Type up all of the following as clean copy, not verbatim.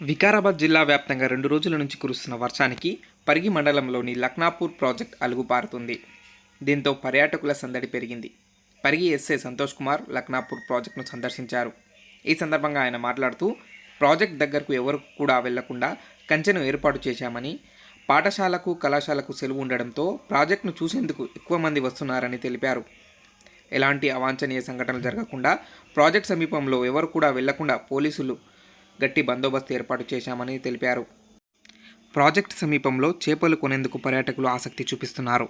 వికారాబాద్ జిల్లా వ్యాప్తంగా 2 రోజుల నుంచి కురుస్తున్న వర్షానికి పరిగి మండలంలోని లక్నాపూర్ ప్రాజెక్ట్ అలుగుపారుతుంది. దీంతో పర్యాటకుల సందడి పెరిగింది. పరిగి ఎస్ఐ సంతోష్ కుమార్ లక్నాపూర్ ప్రాజెక్టును సందర్శించారు. ఈ సందర్భంగా ఆయన మాట్లాడుతూ ప్రాజెక్ట్ దగ్గరకు ఎవరు కూడా వెళ్లకుండా కంచెను ఏర్పాటు చేశామని, పాఠశాలకు కళాశాలకు సెలవు ఉండడంతో ప్రాజెక్టును చూసేందుకు ఎక్కువ మంది వస్తున్నారని తెలిపారు. ఎలాంటి అవాంఛనీయ సంఘటనలు జరగకుండా ప్రాజెక్ట్ సమీపంలో ఎవరు కూడా వెళ్లకుండా పోలీసులు గట్టి బందోబస్తు ఏర్పాటు చేశామని తెలిపారు. ప్రాజెక్టు సమీపంలో చేపలు కొనేందుకు పర్యాటకులు ఆసక్తి చూపిస్తున్నారు.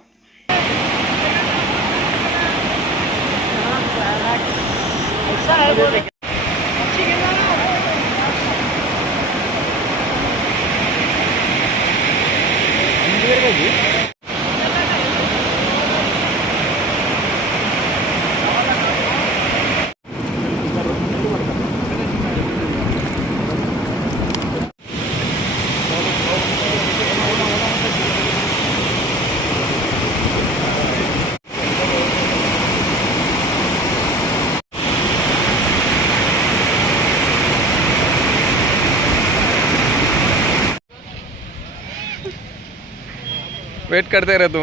वेट करते रह तू.